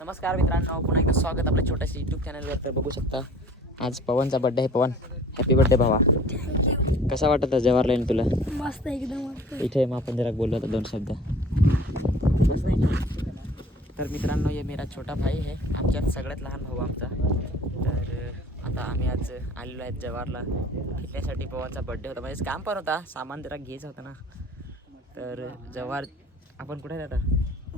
नमस्कार मित्रांनो पुन्हा एकदा स्वागत आपल्या छोट्याशा युट्यूब चॅनलवर तर बघू शकता आज पवनचा बड्डे आहे पवन. हॅपी बड्डे भावा. कसा वाटत जवाहरलाल तुला? मस्त एकदम इथे मग आपण जरा बोललो होतो दोन शब्द. तर मित्रांनो हे मेरा छोटा भाई आहे आमच्यात सगळ्यात लहान भाऊ आमचा. तर आता आम्ही आज आलेलो आहेत जवाहरला खेळण्यासाठी पवनचा बड्डे होता. म्हणजे काम पण होता. सामान जरा घ्यायचं होतं ना. तर जवाहर आपण कुठे आता?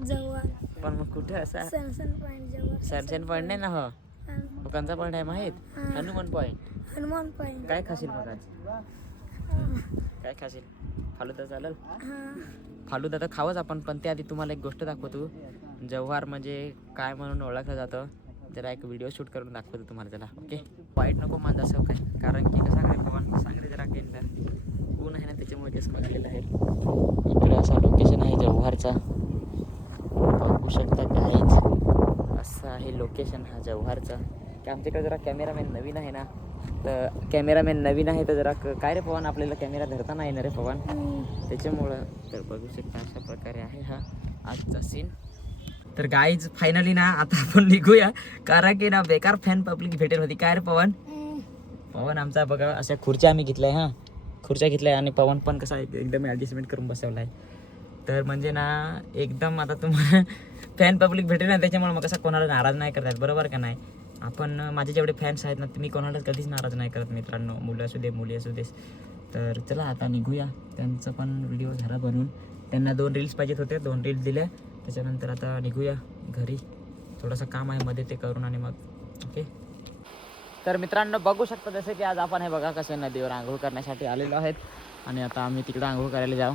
जवळ पण मग कुठे असा? सनसन पॉईंट जवळ. सनसेन पॉईंट नाही ना हो? कोणचा पॉईंट आहे माहीत. हनुमान पॉईंट हनुमान पॉईंट काय खाशील मग आज? काय खाशील? फालुदा चालेल. फालुदा तर खावंच आपण पण त्याआधी तुम्हाला एक गोष्ट दाखवतो. जव्हार म्हणजे काय म्हणून ओळखलं जातं जरा एक व्हिडिओ शूट करून दाखवतो तुम्हाला त्याला ओके वाईट नको मान असं काय? कारण की कसं काय पवन सांगली जरा केलं ऊन आहे ना त्याच्यामुळे केस पडलेलं आहे. इकडे असा लोकेशन आहे जव्हारचा. बघू शकता काहीच असं आहे लोकेशन हा जव्हारचा. की आमच्याकडे जरा कॅमेरामॅन नवीन आहे ना तर कॅमेरामॅन नवीन आहे तर जरा क- काय रे पवन? आपल्याला कॅमेरा धरता नाही ना रे पवन. त्याच्यामुळं तर बघू शकता अशा प्रकारे आहे हा आजचा सीन तर गाईज फायनली ना आता आपण निघूया. कारण की ना बेकार फॅन पब्लिक भेटेल होती. काय रे पवन? पवन आमचा बघा अशा खुर्च्या आम्ही घेतल्या हां. खुर्च्या घेतल्या आणि पवन पण कसा एकदम ॲडजस्टमेंट करून बसवला आहे तर म्हणजे ना एकदम आता तुम्हाला फॅन पब्लिक भेटेल ना त्याच्यामुळे मग कसं कोणाला नाराज नाही करतात बरोबर का नाही? आपण माझे जेवढे फॅन्स आहेत ना तुम्ही मी कोणाला कधीच नाराज नाही करत मित्रांनो. मुलं असू दे मुली असू दे. तर चला आता निघूया. त्यांचं पण व्हिडिओ झाला बनवून. त्यांना दोन रील्स पाहिजेत होते दोन रील्स दिल्या. त्याच्यानंतर आता निघूया घरी. थोडंसं काम आहे मध्ये ते करून आणि मग ओके तर मित्रांनो बघू शकता जसं की आज आपण हे बघा कसे नदीवर आंघोळ करण्यासाठी आलेलो आहेत. आणि आता आम्ही तिकडं आंघोळ करायला जाऊ.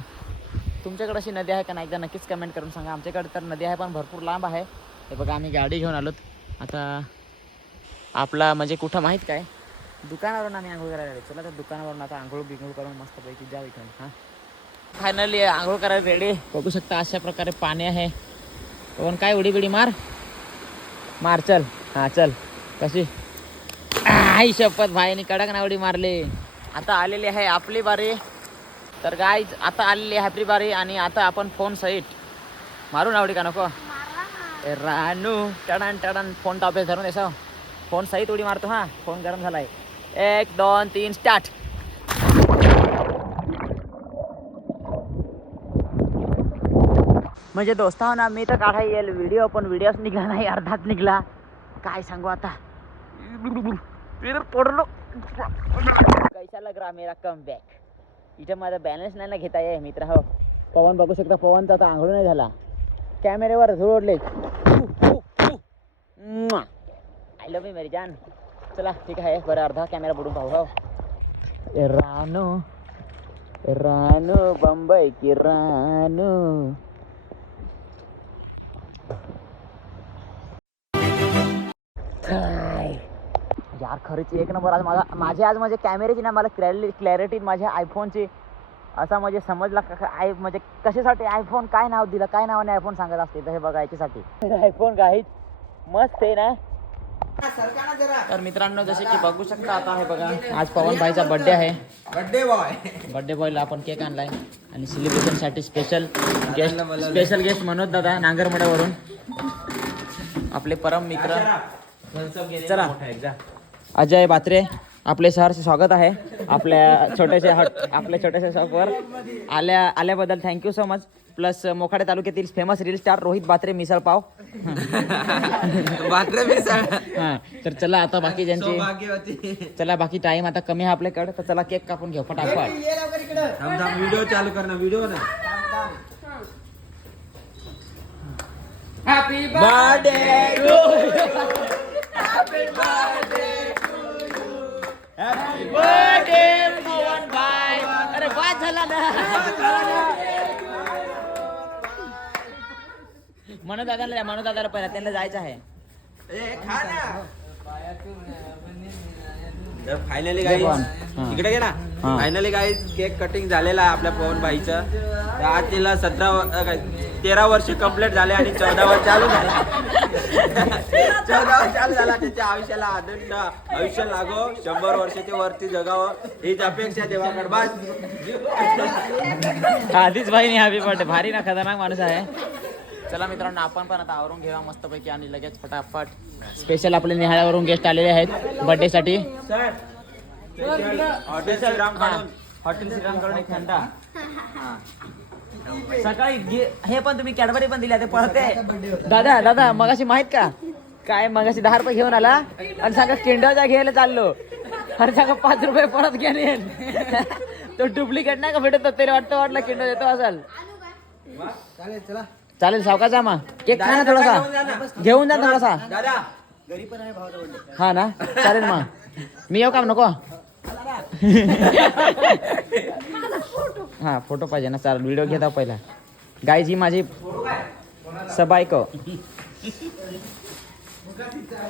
तुमच्याकडे अशी नदी आहे का नाही एकदा नक्कीच कमेंट करून सांगा. आमच्याकडे तर नदी आहे पण भरपूर लांब आहे. हे बघा आम्ही गाडी घेऊन आलोत. आता आपला म्हणजे कुठं माहीत काय? दुकानावरून आम्ही आंघोळ करायला आलो चला तर दुकानावरून आता आंघोळ बिघोळ करून मस्तपैकी जाऊ इथून हां. फायनली आंघोळ करायला रेडी बघू शकता अशा प्रकारे पाणी आहे. पण काय उडी बिडी मार? मार चल. हां चल. कशी? आई शपथ भाईने कडक ना उडी मारली. आता आलेली आहे आपली बारी. तर गाय आता आलेली आहे आपली बारी आणि आता आपण फोन सहित मारू ना उडी का नको? रानू टडन टडन फोन टॉपेस धरून देसाव फोन सहित उडी मारतो हा. फोन गरम झालाय. एक दोन तीन स्टार्ट म्हणजे दोस्ता ना मी तर काढा येईल व्हिडिओ पण व्हिडिओच निघाला नाही अर्धात निघला. काय सांगू आता? पडलो. रहा मेरा कम बॅक इथं माझा बॅलन्स नाही ना घेता ये मित्र हो. पवन बघू शकता पवनचा आता आंघोळ नाही झाला. कॅमेऱ्यावर धूळ आय लव्ह यू मेरी जान. चला ठीक आहे बरं अर्धा कॅमेरा बुडून पाहू हो. रानो. रानू रानू बंबई की रानू. यार खरंच एक नंबर आज माझा माझे आज म्हणजे कॅमेऱ्याची ना मला क्लॅरि क्लॅरिटी माझ्या आयफोनची असा म्हणजे समजला आय म्हणजे कशासाठी आयफोन काय नाव दिलं? काय नावाने आयफोन सांगत असते तर हे बघा याच्यासाठी? आयफोन काहीच मस्त आहे ना? तर मित्रांनो जसे की बघू शकता आता हे बघा. आज पवन भाईचा बर्थडे आहे. बर्थडे बॉय बर्थडे बॉयला आपण केक आणलाय. आणि सेलिब्रेशनसाठी special guest special guest Manoj दादा नांगरमड्यावरून. आपले परम मित्र. चला. अजय बात्रे आपले सहर्ष स्वागत आहे. आपल्या छोट्याशा हॉट आपल्या छोट्याशा शॉपवर. आल्या आल्याबद्दल thank you so much plus Mokhade तालुक्यातील famous reel star Rohit Batre misal pav. बात्र मी हां तर चला आता बाकी ज्यांचे चला बाकी टाइम आता कमी आहे आपल्याकडे तर चला केक कापून घेऊ फटाफट. थांब थांब व्हिडिओ चालू कर ना व्हिडिओ ना. Happy birthday happy birthday Pavan भाई अरे बाद झाला ना. मनोज दादाला मनोज दादाला पहिला त्यांना जायचं आहे. ए खा ना. तर फायनली दे गाईज. इकडे गे ना. फायनली गाईज केक कटिंग झालेला आहे आपल्या पवन भाईचं. आज तिला सतरा काय, तेरा वर्ष कंप्लीट झाले आणि चौदा वर्ष चालू झाले. चौदा वर्ष चालू झाला त्याच्या आयुष्याला आनंद आयुष्य लागो. शंभर वर्षाच्या वरती जगावं हीच अपेक्षा देवाकडे. बस. आधीच भाई नाही हॅपी बर्थडे भारी ना खतरनाक माणूस आहे. चला मित्रांनो आपण पण आता आवरून घेऊया मस्तपैकी आणि लगेच फटाफट स्पेशल आपले निहाळ्यावरून गेस्ट आलेले आहेत बर्थडे साठी. हॉटेल श्रीराम हॉटेल श्रीरामकडून एक थंडा हा. सकाळी गे- हे पण तुम्ही कॅडबरी पण दिल्या ते पळते. दादा दादा मगाशी माहीत का? काय मगाशी दहा रुपये घेऊन आला आणि सांगा किंडरचा घ्यायला चाललो. अरे सांगा पाच रुपये परत घ्याने तो डुप्लिकेट नाही का भेटत? तरी वाटतं वाटलं किंडर येतो असेल. चालेल सावकाचा मा केक खा ना थोडासा. घेऊन जा थोडासा. दादा हा ना? चालेल मग. मी येऊ का? नको? हा फोटो पाहिजे ना चालेल. व्हिडिओ घेता पहिला. गायजी माझी सबायक.